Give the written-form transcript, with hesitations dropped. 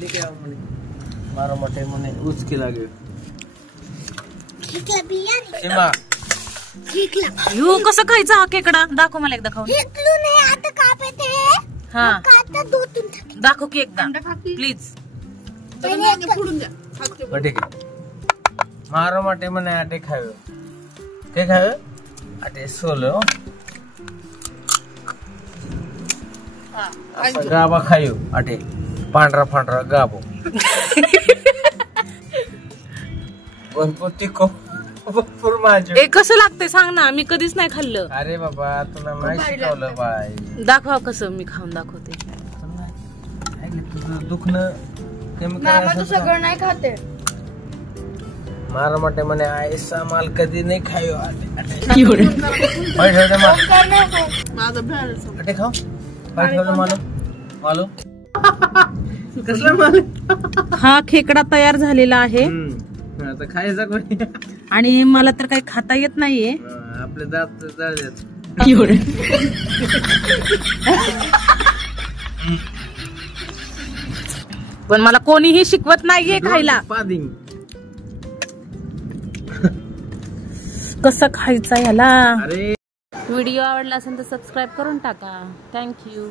लेके आओ मने मारो मटे मने उचकी लागे ठीक बिया सीमा ठीक ला यो कसं खायचं हा खेकडा दाखव मला एकदा खाऊन इकडू नाही आता कापते हा आता दोतून टाक दाखव की एकदा प्लीज ठीक है मारो मटे मने आटे खायो के खायो आटे सोलो गाबा खायो आटे पांढरा पांढरा गाबो भरपूर तिखो भरपूर माझं ए कसं लागतंय सांग ना मी कधीच नाही खाल्लं अरे बाबा तुला नाही शिकवलं बाय दाखवा कसं मी खाऊन दाखवते तुझं दुखणं कमी करायचं सगळं नाही खाते मारा मटे म्हणे ऐसा माल कधी नाही खायो आटे खाओ मालो कसला माल हा खेकडा तयार झालेला आहे आता खायचा कोणी आणि मला तर काही खाता येत नाहीये आपले दात जळलेत पण मला कोणीही शिकवत नाहीये खायला पादिंग कसं खायचं याला अरे व्हिडिओ आवडला असेल तर सबस्क्राईब करून टाका थँक्यू